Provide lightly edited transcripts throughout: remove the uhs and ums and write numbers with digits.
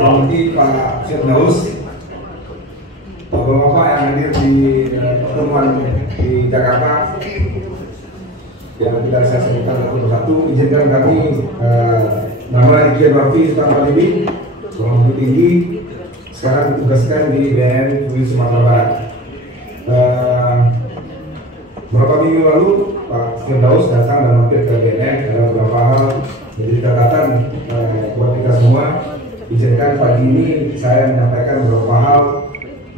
saya hormati Pak Firdaus, Bapak-bapak yang hadir di pertemuan di Jakarta yang tidak saya sebutkan satu-satu, izinkan kami nama Iki Rafi Sultan ini Bukit Tinggi sekarang ditugaskan di BNN UI Sumatera Barat. Beberapa minggu lalu Pak Firdaus datang dan mampir ke BNN, ada beberapa hal menjadi catatan buat kita semua. Izinkan pagi ini saya menyampaikan beberapa hal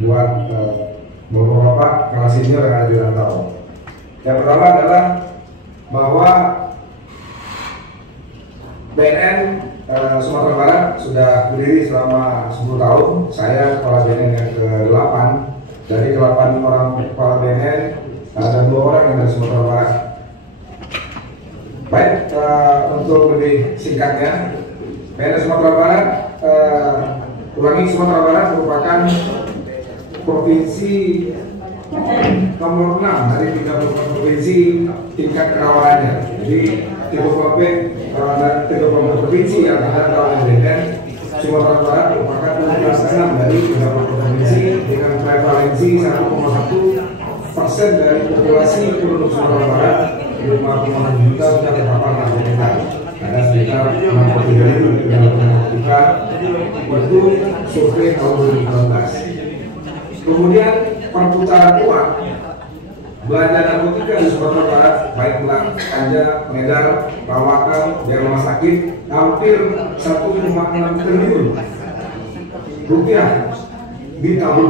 buat beberapa kelas senior yang ada di rantau. Yang pertama adalah bahwa BNN Sumatera Barat sudah berdiri selama 10 tahun. Saya kepala BNN yang ke-8. Dari ke-8 orang kepala BNN ada 2 orang yang dari Sumatera Barat. Baik, untuk lebih singkatnya, BNN Sumatera Barat, Sumatera Barat merupakan provinsi nomor 6 dari 30 provinsi tingkat kerawanannya. Jadi 30 provinsi yang ada dalam BNN Sumatera Barat merupakan provinsi 6 dari 30 provinsi dengan prevalensi 1,1% dari populasi penduduk Sumatera Barat. 5,6 juta sudah terpapar narkotika. Ada sekitar 63.000 narkotika. Itu survei tahun 2019. Kemudian perputaran uang belanja narkotika di Sumatera Barat, baik belanja, pengedar, perawatan, biaya rumah sakit, hampir 1,6 triliun rupiah di tahun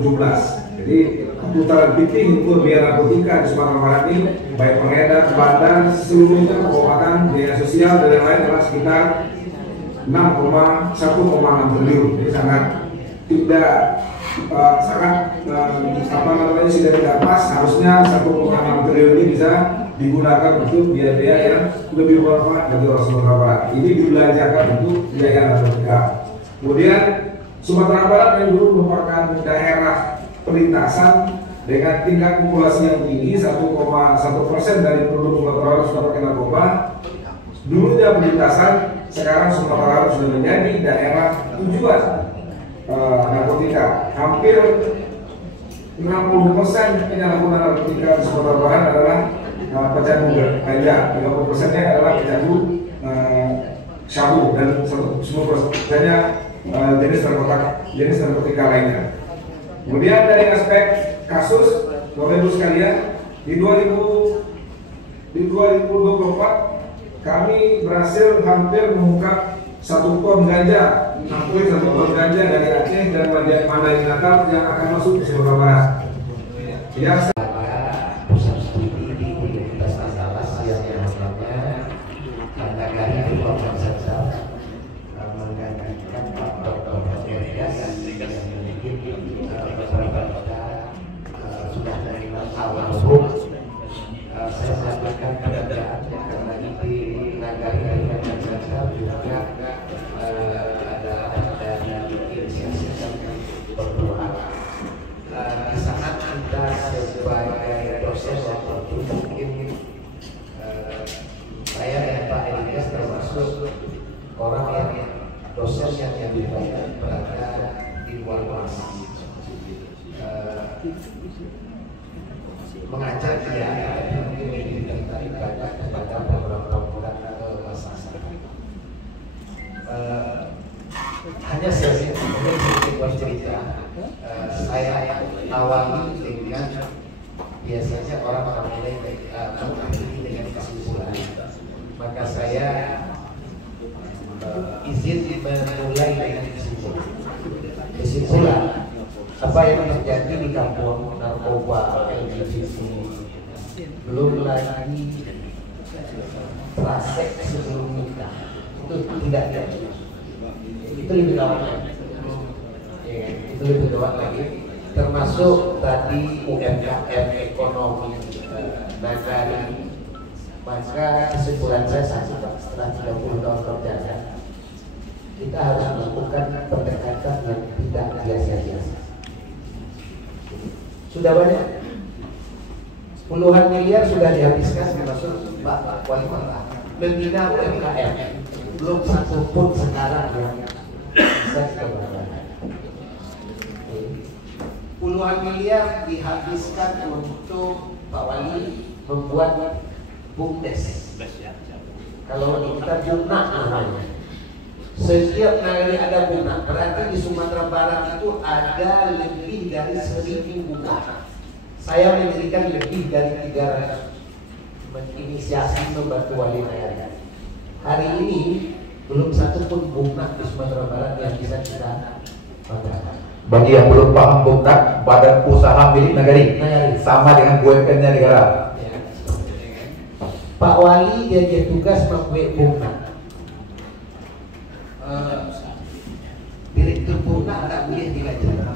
2017. Jadi perputaran piting untuk biaya narkotika di Sumatera Barat ini, baik pengedar, bandar, seluruhnya pengobatan, biaya sosial dan yang lain adalah sekitar 1,6 triliun. Jadi sangat tidak sudah tidak pas. Harusnya 1,6 triliun ini bisa digunakan untuk biaya-biaya yang lebih bermanfaat bagi orang Sumatera Barat. Ini dibelanjakan untuk biaya narkotika. Kemudian Sumatera Barat yang dulu merupakan daerah perlintasan dengan tingkat populasi yang tinggi, 1,1% dari penduduk Sumatera Barat sudah pakai narkoba. Dulu dia perlintasan, sekarang Sumatera Barat sudah menjadi daerah tujuan narkotika. Hampir 60% penyalahgunaan narkotika di Sumatera Barat adalah pecandu ganja, 30%-nya adalah pecandu sabu dan 10%-nya jenis narkotika lainnya. Kemudian dari aspek kasus, Bapak Ibu sekalian, di 2024 kami berhasil hampir mengungkap 1 ton ganja, 1 ton ganja dari Aceh dan Mandailing Natal yang akan masuk ke Sumatera Barat. Yang pusat studi di Universitas Andalas yang namanya Kandagari di Program Sensal menggantikan Pak Dr. Herias yang memiliki beberapa kita sudah menerima almarhum. Saya sampaikan pekerjaan karena di Nagari di Program Sensal juga ada inisiasi berdoa. Di saat kita sebagai dosen waktu itu mungkin saya dan Pak Elias termasuk orang yang dosen yang lebih banyak berada di luar kelas, mengajar dia, mungkin lebih terlibat kepada program-program masyarakat. Hanya sedikit bercerita. Saya awali dengan biasanya orang-orang mulai mengakhiri dengan kesimpulan. Maka saya izin memulai dengan kesimpulan. Kesimpulan apa yang terjadi di kampung narkoba LGBT, belum lagi praktek sebelum nikah, itu tidak ada. Itu lebih gawat lagi. Itu lebih gawat lagi. Termasuk tadi UMKM ekonomi Nagari. Maka kesimpulan saya setelah 30 tahun kerja, kita harus melakukan pendekatan yang tidak biasa-biasa. Sudah banyak, puluhan miliar sudah dihabiskan termasuk Pak Wali Kota membina UMKM. Belum satu pun sekarang yang bisa kita banggakan. Puluhan miliar dihabiskan untuk Pak Wali membuat BUMDes. Kalau di kita Buna namanya. Setiap kali ada Buna, berarti di Sumatera Barat itu ada lebih dari 1000 Buna. Saya mendirikan lebih dari 300 menginisiasi membantu Wali Nagari. Hari ini belum satu pun Buna di Sumatera Barat yang bisa kita banggakan. Bagi yang belum paham, Bumnak badan usaha milik negari, sama dengan BUMN-nya negara. Ya. Pak Wali dia tugas membuat Bumnak. Direktur Bumnak tak boleh dilajar,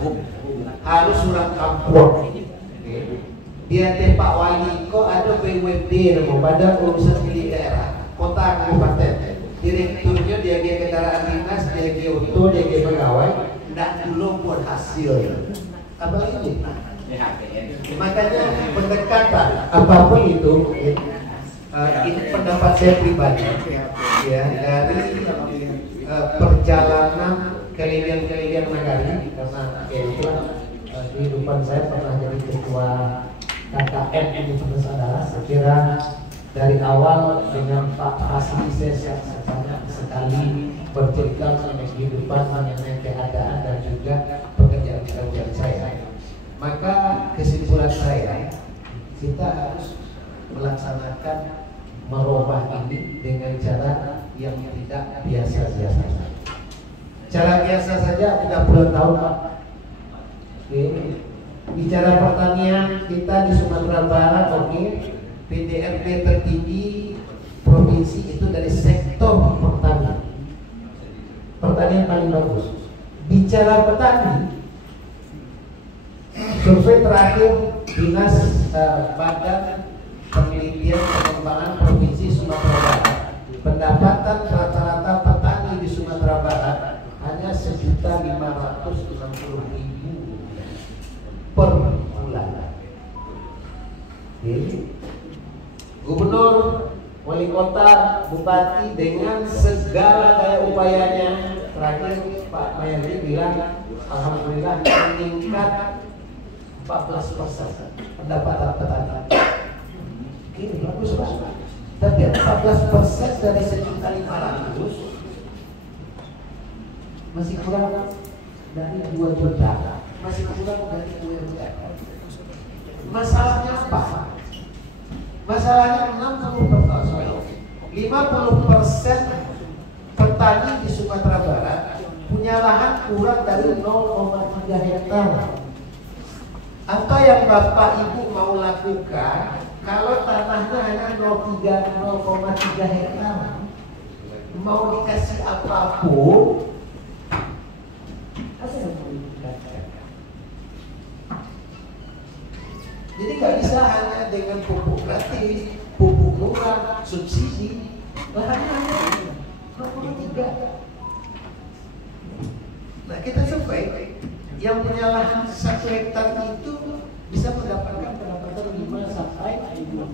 harus orang kampung. Dia Pak Wali kok ada BUMD nama Badan Urusan Milik Daerah Kota Kabupaten. Direkturnya dia kendaraan dinas, dia auto, dia pegawai. Tidak dulu buat hasil apa ini? Makanya pendekatan apapun itu ini pendapat saya pribadi ya, dari perjalanan keliling-keliling nagari, karena kehidupan saya pernah jadi ketua KKN Universitas Andalas. Saya kira dari awal dengan Pak Hasli saya banyak sekali bercerita mengenai kehidupan, mengenai keadaan dan juga pekerjaan-pekerjaan saya. Maka kesimpulan saya, kita harus melaksanakan merubah ini dengan cara yang tidak biasa-biasa. Cara biasa saja 30 tahun Pak. Oke. Bicara pertanian kita di Sumatera Barat, oke. PDRT tertinggi provinsi itu dari sektor pertanian. Pertanian paling bagus. Bicara petani, survei terakhir Dinas Badan Penelitian Pengembangan Provinsi Sumatera Barat, pendapatan rata-rata petani di Sumatera Barat hanya 1.560.000 per bulan. Gubernur, wali kota, bupati dengan segala daya upayanya, terakhir Pak Mayadi bilang alhamdulillah meningkat 14% pendapatan petani. Ini bagus Pak. Tapi 14% dari 1.500.000 masih kurang dari 2 juta, masih kurang dari UMR. Masalahnya apa? Masalahnya 50% petani di Sumatera Barat punya lahan kurang dari 0,3 hektar. Apa yang Bapak Ibu mau lakukan kalau tanahnya hanya 0,3 hektar? Mau dikasih apapun, apa yang mau dikasih? Jadi nggak bisa hanya dengan pupuk gratis, pupuk murah, subsidi. Lahannya hanya 0,3. Nah kita sampai yang punya lahan 1 hektar itu bisa mendapatkan pendapatan 5 sampai 5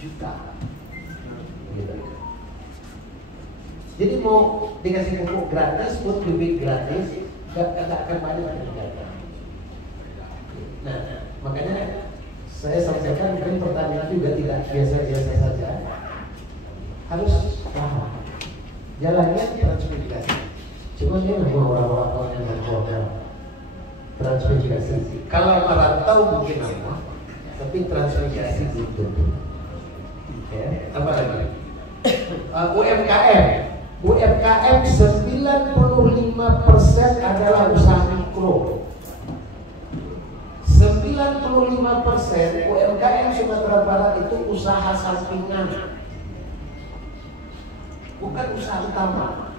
juta. Jadi mau dikasih pupuk gratis, pun bibit gratis, nggak akan banyak terjadi. Nah, makanya saya sampaikan mungkin pertanyaan juga tidak biasa-biasa saja. Harus paham. Jalannya transmigrasi. Cuma dia membawa yang berbuat transmigrasi. Kalau merantau mungkin apa, tapi transmigrasi gitu. Ya, apa lagi? UMKM. UMKM 95% adalah usaha mikro. 95% UMKM Sumatera Barat itu usaha sampingan, bukan usaha utama.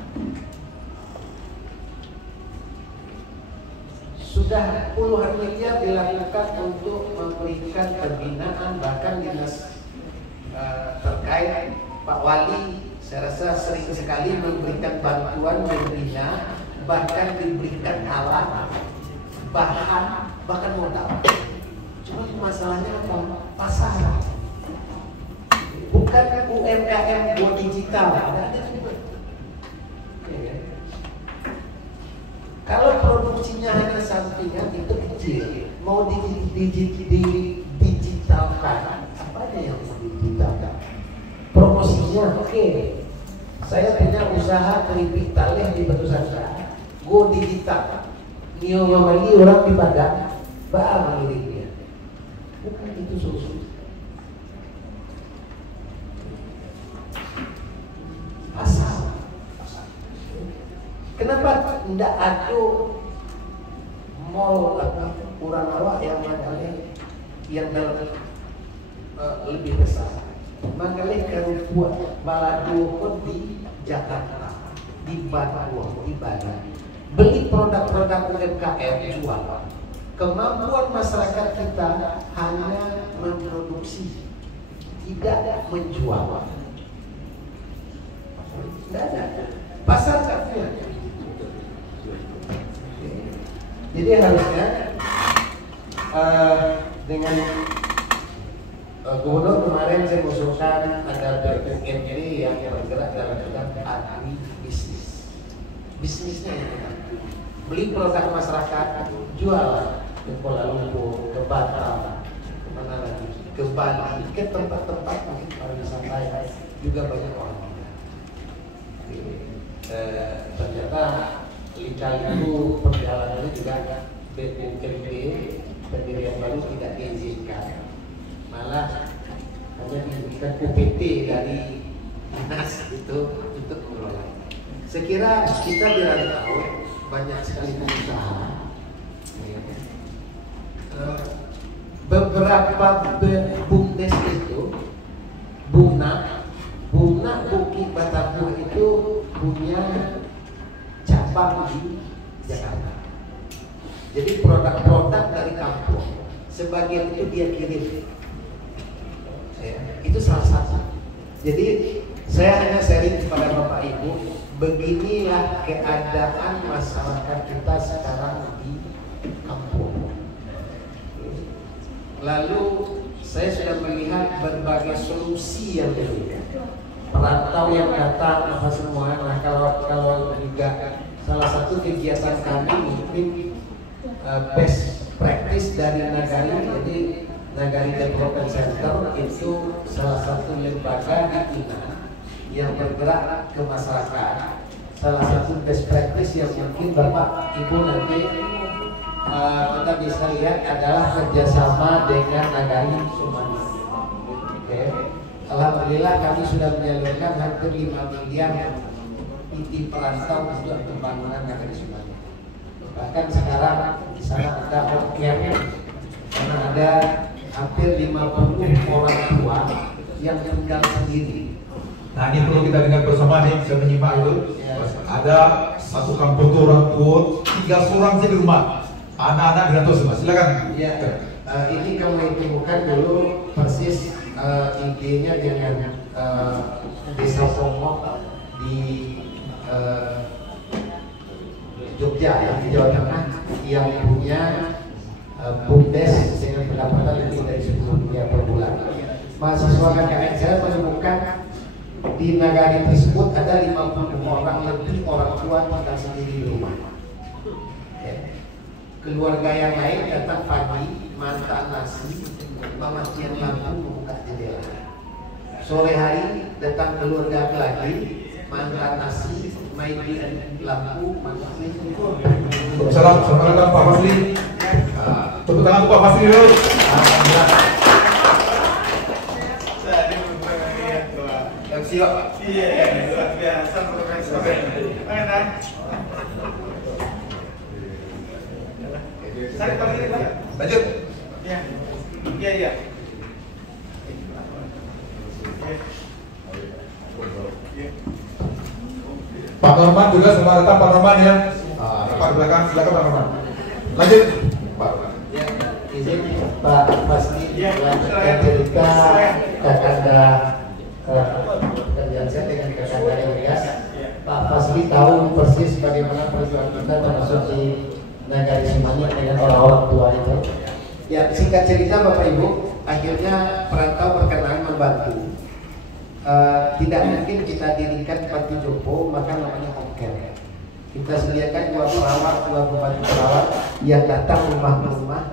Sudah puluhan miliar dilakukan untuk memberikan pembinaan, bahkan dinas terkait Pak Wali saya rasa sering sekali memberikan bantuan membina, bahkan diberikan alat, bahan, bahkan modal. Cuma masalahnya apa? Pasar. Bukan UMKM buat digital. Ada juga. produksinya hanya sampingan itu kecil, mau digitalkan, apanya yang digitalkan? Promosinya oke. Saya punya usaha keripik taleh di Batu Sangka, go digital. Nio mamali orang di Padang, bah mengirimnya. Bukan itu solusi. Pasar. Kenapa tidak ada mall kurang awak yang dalam lebih besar? Makanya kalau buat balado pun di Jakarta, di Bandung, di Bandung, beli produk-produk UMKM jual. Kemampuan masyarakat kita hanya memproduksi, tidak menjual. Tidak ada pasar punya. Jadi harusnya dengan gubernur kemarin saya mengusulkan ada BUMD yang bergerak dalam bidang agribisnis. Bisnisnya yang kita beli produk masyarakat, jual ke Kuala Lumpur, ke Batam, kemana lagi, ke Bali, ke tempat-tempat mungkin pariwisata juga banyak orang. Ternyata itu perjalanannya juga BUMD pendirian baru tidak diizinkan. Malah hanya diberikan UPT dari dinas itu untuk mengelola. Sekira kita di Rantau banyak sekali pengusaha. Beberapa BUMDes itu, Buna Bukit Batapu itu punya cabang di Jakarta. Jadi produk-produk dari kampung, sebagian itu dia kirim. Itu salah satu. Jadi saya hanya sharing kepada Bapak Ibu, beginilah keadaan masyarakat kita sekarang di kampung. Lalu saya sudah melihat berbagai solusi yang diberikan. Perantau yang datang apa semua. Nah kalau juga salah satu kegiatan kami mungkin best practice dari Nagari, jadi Nagari Development Center itu salah satu lembaga di China yang bergerak ke masyarakat. Salah satu best practice yang mungkin Bapak Ibu nanti kita bisa lihat adalah kerjasama dengan Nagari Sumani. Alhamdulillah kami sudah menyalurkan hampir 5 miliar PT perantau untuk pembangunan Nagari Sumani. Bahkan sekarang di sana ada home care, karena ada hampir 50 orang tua yang tinggal sendiri. Nah ini perlu kita dengar bersama nih, saya menyimak itu. Ada satu kampung tuh orang tua, 3 orang saja di rumah, anak-anak dengan terus semua. Silakan. Ya, ini kami temukan dulu persis idenya dengan Desa Pomok di Jogja, ya, di Jawa Tengah, yang punya BUMDes dengan pendapatan lebih dari 10 miliar per bulan. Mahasiswa KKN saya menemukan di Nagari tersebut ada 50 orang lebih orang tua tinggal sendiri di rumah. Keluarga yang lain datang pagi, makan nasi, pematian lampu, membuka jendela. Sore hari datang keluarga lagi, makan nasi, main di lampu, makan lampu. Salam, selamat datang Pak Fasli. Tepuk tangan untuk Pak Fasli dulu. Siap. Iya, luar biasa profesor. Mana? Saya panggil Pak. Lanjut. Iya. Iya. Pak Norman juga selamat datang Pak Norman ya. Pak belakang, silakan Pak Norman. Lanjut. Pak. Ya, izin Pak Fasli melanjutkan cerita Kakanda kerjaan saya dengan Kakanda Elias. Pak Fasli tahu persis bagaimana perjuangan kita termasuk di Nagari Sumani dengan orang-orang tua itu. Ya, singkat cerita Bapak Ibu, akhirnya perantau berkenan membantu. Tidak mungkin kita dirikan panti jompo, maka namanya home care. Kita sediakan 2 perawat, 2 pembantu perawat yang datang rumah ke rumah,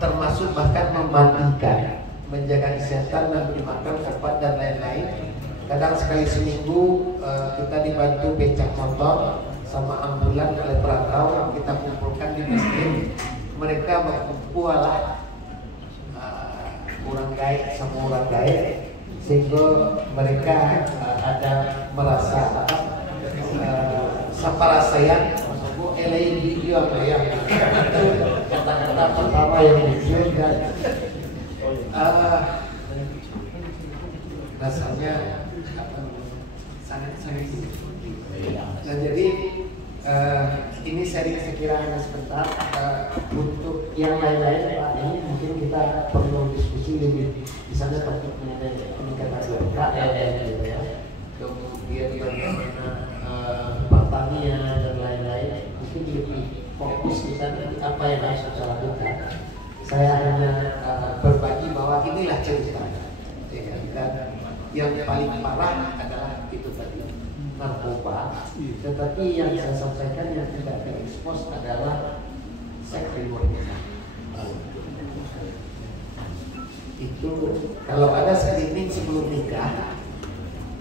termasuk bahkan memandikan, menjaga kesehatan, memberi makan, obat dan lain-lain. Kadang sekali seminggu kita dibantu becak motor sama ambulan oleh perantau, kita kumpulkan di masjid. Mereka berkumpul lah orang gaib sama orang gaib, sehingga mereka ada merasa saparasayan, elai video apa ya, kata-kata pertama yang muncul dan rasanya sangat nah jadi ini sharing sekiranya sebentar untuk yang lain-lain Pak, ini mungkin kita perlu diskusi lebih di sana topik mengenai peningkatan UMKM gitu ya, kemudian bagaimana pertanian dan lain-lain, mungkin lebih fokus kita nanti apa yang harus kita lakukan. Saya hanya berbagi bahwa inilah ceritanya ya, dan yang paling parah adalah itu tadi narkoba, tetapi yang saya sampaikan yang tidak terekspos adalah seks di luar nikah. Itu kalau ada screening sebelum nikah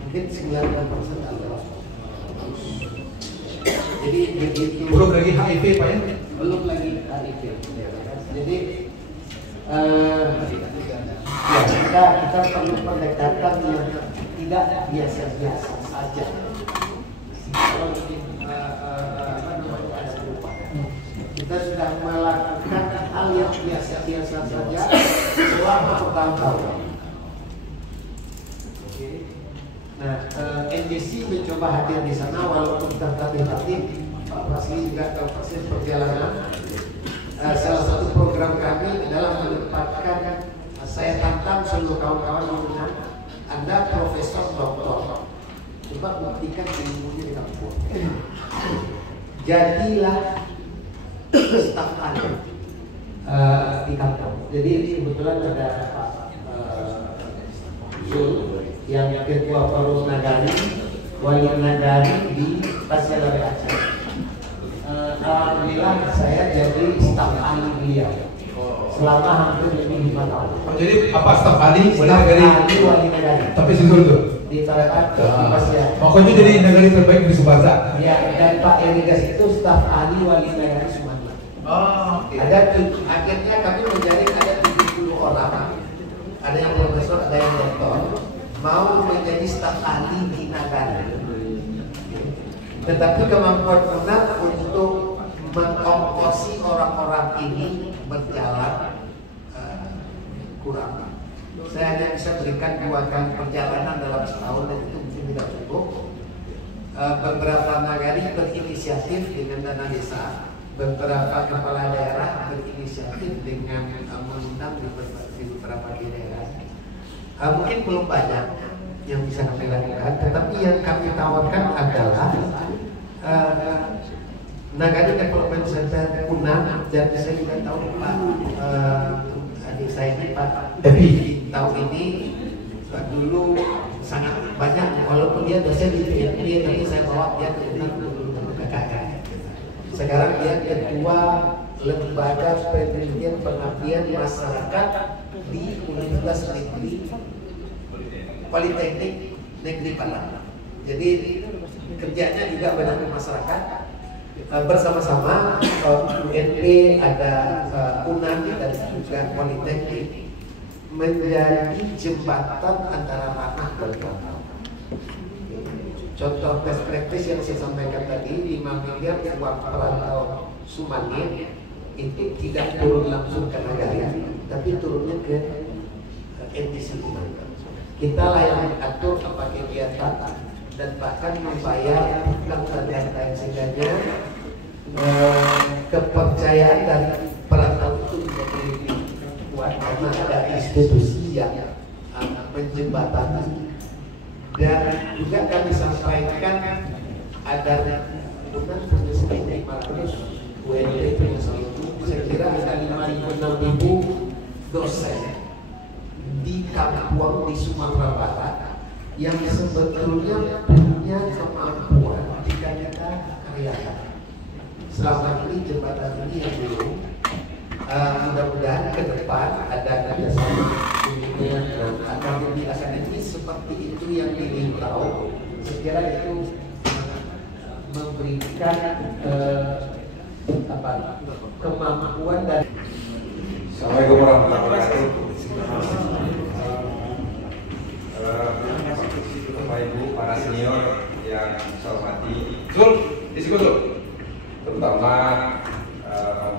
mungkin 90% adalah jadi begitu. Belum lagi HIV Pak ya? Belum lagi HIV. Jadi ya kita perlu pendekatan yang tidak biasa-biasa saja. Kalau ada perubahan, kita sudah melakukan hal yang biasa-biasa saja selama bertahun-tahun. Nah, NDC mencoba hadir di sana walaupun tertatih-tatih. Pak Prasli juga tahu persis perjalanan. Salah satu program kami adalah menempatkan, saya tantang seluruh kawan-kawan mengenal Anda profesor doktor, coba buktikan ilmunya di kampung. Jadilah staf ahli di kampung. Jadi kebetulan ada Pak Zul yang ketua forum nagari, wali nagari di Tasikmalaya Aceh. Alhamdulillah saya jadi staf ahli beliau selama hampir lebih 5 tahun. Jadi apa staf ahli wali nagari? Tapi sisul tuh. Di Tarakat ke Pasya. Makanya jadi negari terbaik di Sumatera. Ya, dan Pak Eligas itu staf ahli wali nagari Sumatera. Oh, Ada akhirnya kami menjaring ada 70 orang. Ada yang profesor, ada yang doktor, mau menjadi staf ahli di nagari. Tetapi kemampuan benar untuk mengongkosi orang-orang ini berjalan kurang. Saya hanya bisa berikan 2 kali perjalanan dalam setahun dan itu mungkin tidak cukup. Beberapa nagari berinisiatif dengan dana desa, beberapa kepala daerah berinisiatif dengan mengundang di beberapa daerah. Mungkin belum banyak yang bisa kami lakukan, tetapi yang kami tawarkan adalah Nagari Development Center Punan, dan saya juga tahu Pak adik saya ini Pak Devi tahun ini dulu sangat banyak, walaupun dia dosen di PNP, tapi saya bawa dia ke KKK. Sekarang dia ketua lembaga penelitian pengabdian masyarakat di Universitas Negeri Politeknik Negeri Padang. Jadi kerjanya juga banyak masyarakat. Bersama-sama UNP, ada UNAN dan juga Politeknik menjadi jembatan antara tanah dan tanah. Contoh best practice yang saya sampaikan tadi, 5 miliar uang perantau Sumatera itu tidak turun langsung ke negara, tapi turunnya ke NDC. Kita lah yang mengatur apa kegiatan dan bahkan membayar utang dan lain sebagainya. Kepercayaan dari perantau itu menjadi lebih kuat karena ada institusi yang menjembatani. Dan juga kami sampaikan ada UNAN punya 1.500, UNP punya 1.000, saya kira ada 5.000-6.000 dosen di kampung di Sumatera Barat yang sebetulnya punya kemampuan jika kita kelihatan. Selama ini jembatan ini yang belum, mudah-mudahan ke depan ada kerjasama dengan akademi akademi seperti itu yang dihimbau. Sekiranya itu memberikan kemampuan dan Assalamualaikum warahmatullahi wabarakatuh. Bapak Ibu para senior yang saya hormati, terutama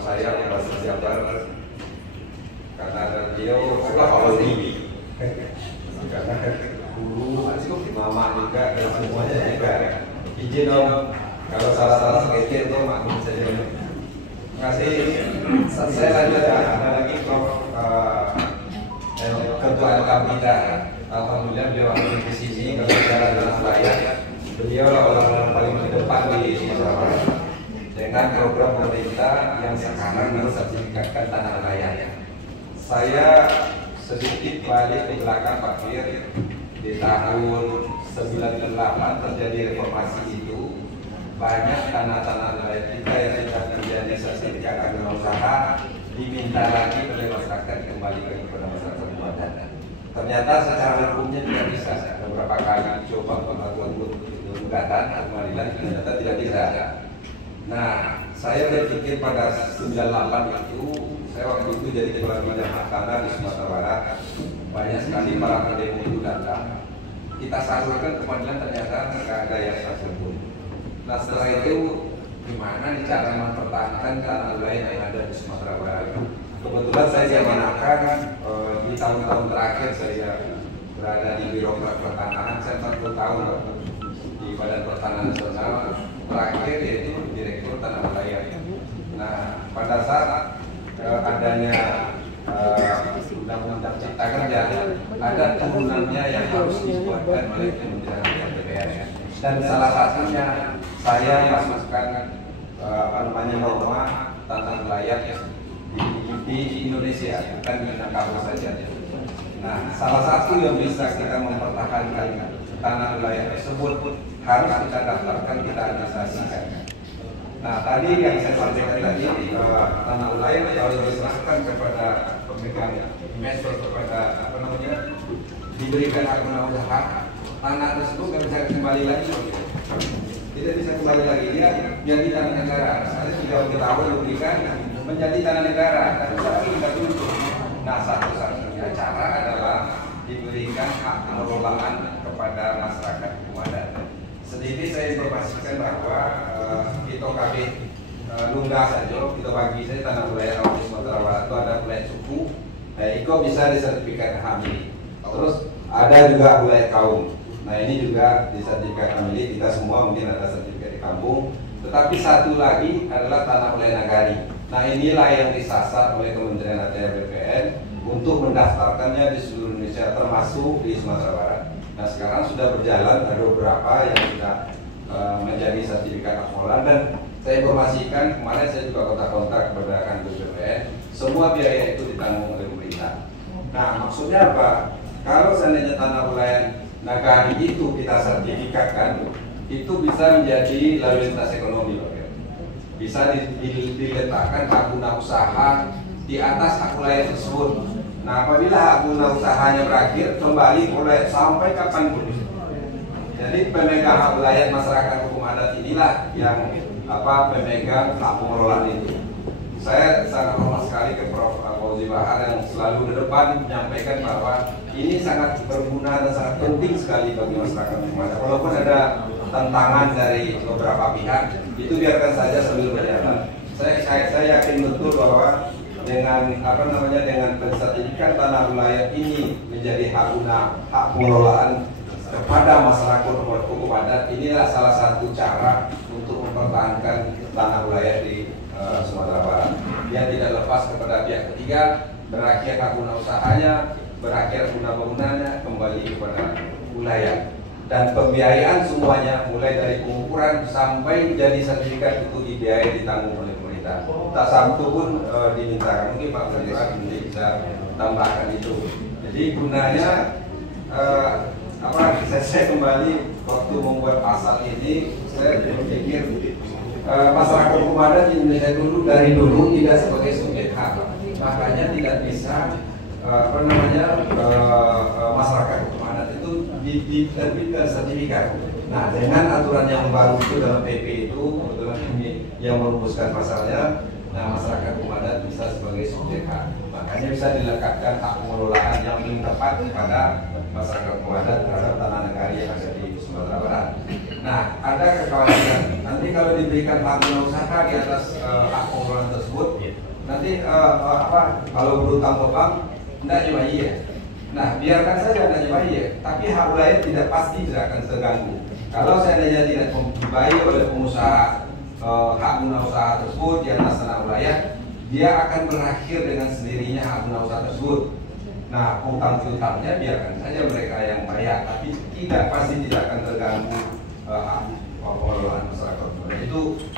saya Pak Jabar, karena beliau adalah tinggi, karena guru, mama juga dan semuanya juga. Izin Om, kalau salah-salah sedikit itu maklum saja. Terima kasih. Saya lanjut ya, ada lagi ketua LKPIDA. Alhamdulillah beliau hadir di sini. Kalau bicara dalam rakyat, beliau orang yang paling di depan di Sumatera dengan program pemerintah yang sekarang mensertifikatkan tanah nelayan. Saya sedikit balik ke belakang Pak Fir. Di tahun 98 terjadi reformasi itu, banyak tanah-tanah nelayan kita yang sudah menjadi sertifikat usaha diminta lagi oleh masyarakat kembali kepada masyarakat adat. Ternyata secara hukumnya tidak bisa. Beberapa kali coba melakukan gugatan pengadilan ternyata tidak bisa. Nah, saya berpikir pada 98 itu, saya waktu itu jadi kepala bidang tanah di Sumatera Barat. Banyak sekali para pendemo itu datang. Kita salurkan ke pengadilan, ternyata nggak ada yang tersebut. Nah, setelah itu gimana nih cara mempertahankan tanah nelayan yang ada di Sumatera Barat? Kebetulan saya diamanakan di tahun-tahun terakhir saya berada di Biro Pertanahan. Saya 40 tahun di Badan Pertanahan Nasional, terakhir yaitu Direktur Tanah Nelayan. Nah, pada saat adanya Undang-Undang Cipta Kerja, ada turunannya yang harus dibuatkan oleh Kementerian DPR. Dan salah satunya saya masukkan norma tanah nelayan di Indonesia, bukan di Minangkabau saja. Nah, salah satu yang bisa kita mempertahankan tanah nelayan tersebut harus kita daftarkan, kita administrasikan. Nah, tadi yang saya sampaikan tadi bahwa tanah nelayan harus diserahkan kepada pemegang investor, kepada diberikan hak guna usaha. Tanah tersebut nggak bisa kembali lagi, tidak bisa kembali lagi, dia jadi tanah negara. Saya sudah bertahun diberikan menjadi tanah negara, tapi tidak tutup. Nah, satu-satunya cara adalah diberikan hak pengelolaan kepada masyarakat hukum adat. Sedikit saya informasikan bahwa kita KB Lunggah saja, kita bagi saya tanah wilayah di Sumatera Barat itu ada wilayah suku, nah itu bisa disertifikat hamil. Terus ada juga wilayah kaum. Nah, ini juga disertifikat hamil, kita semua mungkin ada sertifikat di kampung. Tetapi satu lagi adalah tanah wilayah nagari. Nah, inilah yang disasar oleh Kementerian ATR BPN untuk mendaftarkannya di seluruh Indonesia, termasuk di Sumatera Barat. Nah, sekarang sudah berjalan, ada beberapa yang sudah menjadi sertifikat pengelolaan, dan saya informasikan kemarin saya juga kontak-kontak kepada kantor BPN, semua biaya itu ditanggung oleh pemerintah. Nah, maksudnya apa? Kalau seandainya tanah wilayah nagari itu kita sertifikatkan, itu bisa menjadi lalu lintas ekonomi, bisa diletakkan hak guna usaha di atas hak wilayah tersebut. Nah, apabila hak guna usahanya berakhir, kembali oleh sampai kapanpun. Jadi pemegang hak wilayah masyarakat hukum adat inilah yang pemegang hak pengelolaan itu. Saya sangat hormat sekali ke Prof. Fauzi Bahar yang selalu di depan menyampaikan bahwa ini sangat berguna dan sangat penting sekali bagi masyarakat hukum adat. Walaupun ada tantangan dari beberapa pihak, itu biarkan saja sambil berjalan. Saya yakin betul bahwa dengan dengan pensertifikan tanah wilayah ini menjadi hak guna, hak pengelolaan kepada masyarakat hukum adat, inilah salah satu cara untuk mempertahankan tanah wilayah di Sumatera Barat. Dia tidak lepas kepada pihak ketiga, berakhir hak guna usahanya, berakhir guna bangunannya, kembali kepada wilayah. Dan pembiayaan semuanya mulai dari pengukuran sampai jadi sertifikat itu dibiayai, ditanggung oleh pemerintah. Tak satu pun diminta. Mungkin Pak Menteri bisa tambahkan itu. Jadi gunanya saya kembali waktu membuat pasal ini, saya berpikir masyarakat hukum adat di Indonesia dulu dari dulu tidak sebagai subjek hak, makanya tidak bisa masyarakat hukum adat itu diterbitkan sertifikat. Nah, dengan aturan yang baru itu dalam PP itu kebetulan ini yang merumuskan pasalnya, nah masyarakat hukum adat bisa sebagai subjek hak, makanya bisa dilekatkan hak pengelolaan yang lebih tepat kepada masyarakat hukum adat terhadap tanah negara yang ada di Sumatera Barat. Nah, ada kekhawatiran nanti kalau diberikan hak guna usaha di atas hak pengelolaan tersebut, nanti kalau berutang ke bank tidak nyebai ya. Nah, biarkan saja tidak nyebai ya, tapi hak wilayah tidak pasti tidak akan terganggu. Kalau seandainya tidak dibayar oleh pengusaha hak guna usaha tersebut di atas tanah wilayah, dia akan berakhir dengan sendirinya hak guna usaha tersebut. Nah, utang piutangnya biarkan saja mereka yang bayar, tapi pasti tidak akan terganggu hak pengelolaan masyarakat.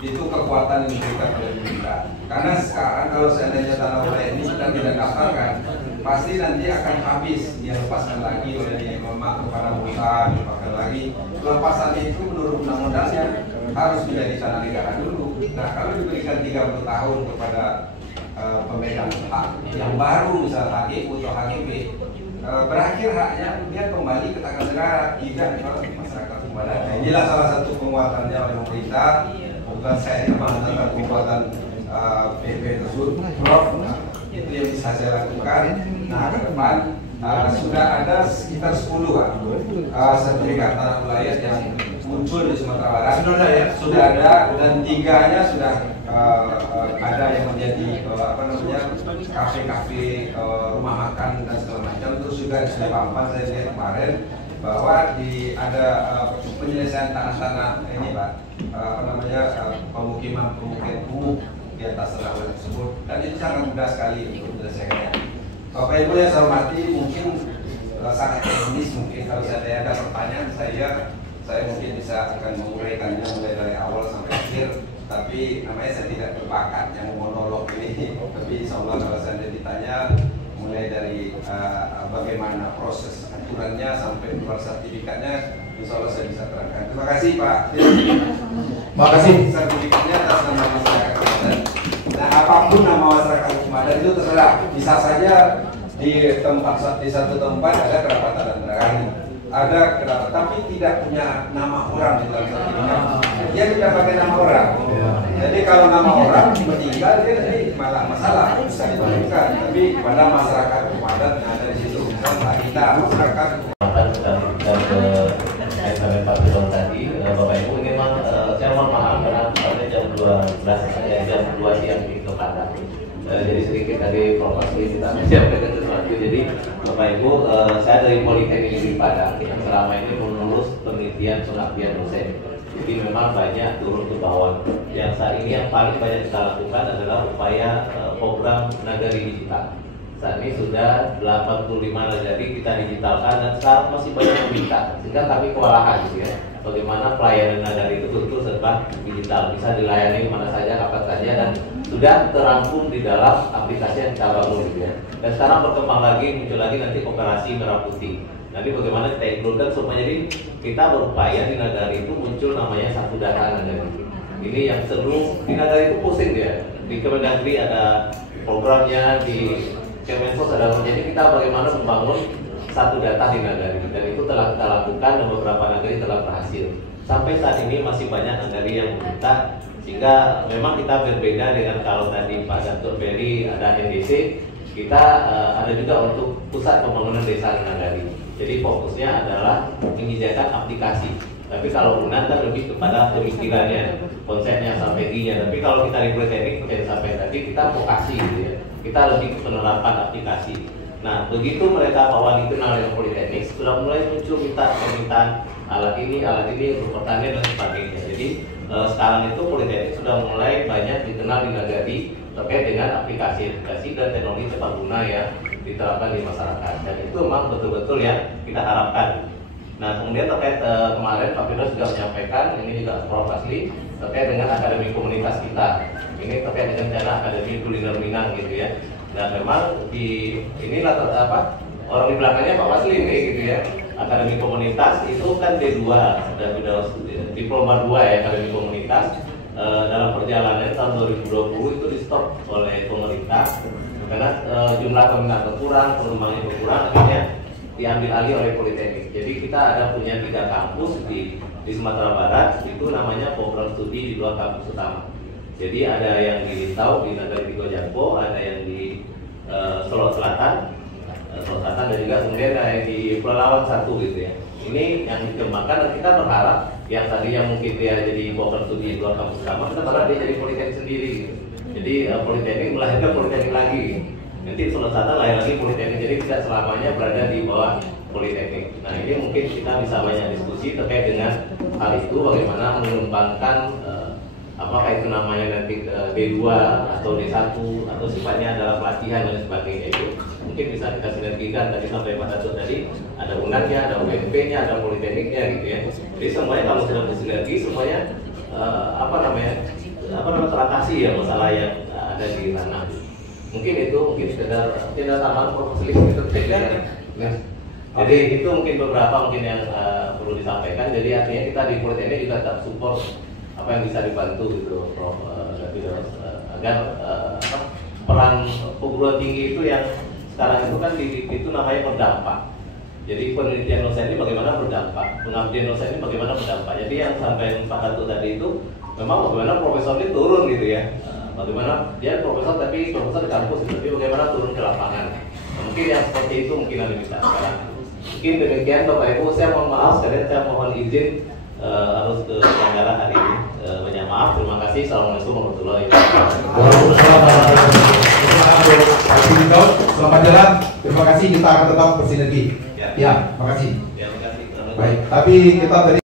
Itu kekuatan yang diberikan oleh pemerintah. Karena sekarang kalau seandainya tanah wilayah ini sudah tidak daftarkan, pasti nanti akan habis, dia lepaskan lagi oleh emak kepada usaha, dipakai lagi. Pelepasan itu menurut undang-undangnya harus menjadi tanah negara dulu. Nah, kalau diberikan 30 tahun kepada pemegang hak yang baru, misal HGU atau HGB, berakhir haknya dia kembali ke tangan negara, tidak ke masyarakat hukum adat. Nah, inilah salah satu penguatannya oleh pemerintah. Bukan saya tentang penguatan PP tersebut, Prof. Itu yang bisa saya lakukan. Nah, ke depan sudah ada sekitar 10 sertifikat tanah wilayah yang muncul di Sumatera Barat. Sudah ada dan 3-nya sudah ada yang menjadi kafe-kafe, rumah makan dan segala macam. Terus juga di Pampan saya lihat kemarin bahwa ada penyelesaian tanah-tanah ini Pak, pemukiman umum di atas tanah tersebut, dan itu sangat mudah sekali untuk menyelesaikannya. Bapak Ibu yang saya hormati, mungkin sangat teknis, mungkin kalau saya ada pertanyaan saya mungkin bisa akan menguraikannya mulai dari awal sampai akhir. Tapi namanya saya tidak berbakat yang monolog ini. Tapi insya Allah kalau saya ditanya mulai dari bagaimana proses aturannya sampai keluar sertifikatnya, insya Allah saya bisa terangkan. Terima kasih Pak. Terima kasih. Sertifikatnya atas nama masyarakat adat. Nah, apapun nama masyarakat hukum adat itu terserah. Bisa saja di satu tempat ada kerabat adat Menerani, ada kerabat, tapi tidak punya nama orang di dalam sertifikat. Dia tidak pakai nama orang. Jadi kalau nama orang meninggal, dia jadi malah masalah, bisa ditemukan. Tapi pada masyarakat hukum adat yang ada di situ, misalnya kita masyarakat Pak Bidon tadi, Bapak Ibu, ini memang saya mohon maaf karena pada jam 2 siang di Padang. Jadi sedikit dari informasi kita siapkan sesuatu. Jadi Bapak Ibu, saya dari Politeknik di Padang yang selama ini menulis penelitian pengabdian dosen. Jadi memang banyak turun ke bawah. Yang saat ini yang paling banyak kita lakukan adalah upaya program Nagari Digital. Saat ini sudah 85 nagari kita digitalkan dan sekarang masih banyak yang minta, sehingga kami kewalahan gitu ya. Bagaimana pelayanan nagari itu betul serba digital, bisa dilayani mana saja, kapan saja, dan sudah terangkum di dalam aplikasi yang kita bangun gitu ya. Dan sekarang berkembang lagi, muncul lagi nanti operasi merah putih. Nanti bagaimana kita includekan semua, jadi kita berupaya di nagari itu muncul namanya satu data nagari. Ini yang seru di nagari itu pusing ya. Di Kemendagri ada programnya, di Kemensos adalah, jadi kita bagaimana membangun satu data di nagari, dan itu telah kita lakukan dan beberapa nagari telah berhasil. Sampai saat ini masih banyak nagari yang meminta, sehingga memang kita berbeda dengan kalau tadi Pak Dr. Ferry ada NDC, kita ada juga untuk pusat pembangunan desa di nagari. Jadi fokusnya adalah menyediakan aplikasi. Tapi kalau UNAN kan lebih kepada pemikirannya, konsepnya, strateginya. Tapi kalau kita di Politeknik seperti sampai tadi, kita vokasi gitu ya. Kita lebih ke penerapan aplikasi. Nah, begitu mereka awal dikenal dengan Politeknik, sudah mulai muncul permintaan alat ini untuk pertanian dan sebagainya. Jadi sekarang itu Politeknik sudah mulai banyak dikenal di nagari terkait dengan aplikasi dan teknologi tepat guna yang diterapkan di masyarakat. Dan itu memang betul-betul yang kita harapkan. Nah, kemudian terkait kemarin Pak Firdaus juga menyampaikan, ini juga Prof. Asli, terkait dengan akademi komunitas kita. Ini terkait dengan cara akademi kuliner Minang gitu ya. Dan memang inilah orang di belakangnya Pak Wasli ini gitu ya. Akademi komunitas itu kan D2, sudah diploma 2 ya akademi komunitas. dalam perjalanan tahun 2020 itu di stop oleh pemerintah karena jumlah peminat berkurang, pengembangannya berkurang, akhirnya diambil alih oleh Politeknik. Jadi kita ada punya 3 kampus di Sumatera Barat, itu namanya program studi di 2 kampus utama. Jadi ada yang di Lintau, di Nagari Tigo Jampo, ada yang di Solo Selatan, dan juga kemudian ada yang di Pelalawan 1 gitu ya. Ini yang dikembangkan dan kita berharap yang tadinya mungkin dia jadi program studi di 2 kampus utama, kita berharap dia jadi politeknik sendiri gitu. Jadi politeknik melahirkan politeknik lagi. Nanti Solo Selatan lahir lagi politeknik, jadi tidak selamanya berada di bawah politeknik. Nah ini mungkin kita bisa banyak diskusi terkait dengan hal itu, bagaimana mengembangkan apakah itu namanya nanti D2 atau D1 atau sifatnya adalah pelatihan dan sebagainya, itu mungkin bisa kita sinergikan. Tadi sampai Pak Datuk tadi ada UNAD-nya, ada UMP-nya, ada politekniknya gitu ya. Jadi semuanya kalau sudah bersinergi semuanya teratasi ya masalah yang ada di ranah. Mungkin itu sekedar tambahan proposal itu terjadi. Jadi itu mungkin beberapa yang perlu disampaikan. Jadi artinya kita di politeknik juga tetap support apa yang bisa dibantu gitu, Prof. Agar peran perguruan tinggi itu yang sekarang itu kan itu namanya berdampak. Jadi penelitian dosen ini bagaimana berdampak, pengabdian dosen ini bagaimana berdampak. Jadi yang sampai Pak Datuk tadi itu memang bagaimana profesor ini turun gitu ya. Bagaimana dia profesor tapi profesor di kampus, tapi bagaimana turun ke lapangan. Nah, mungkin yang seperti itu mungkin yang bisa sekarang. Mungkin demikian Bapak Ibu, saya mohon maaf sekalian, saya mohon izin harus ke Tenggara hari ini. Banyak maaf, terima kasih. Assalamualaikum warahmatullahi wabarakatuh. Waalaikumsalam warahmatullahi wabarakatuh. Selamat jalan. Terima kasih, kita akan tetap bersinergi. Ya, terima kasih. Ya, terima kasih. Baik, tapi kita tadi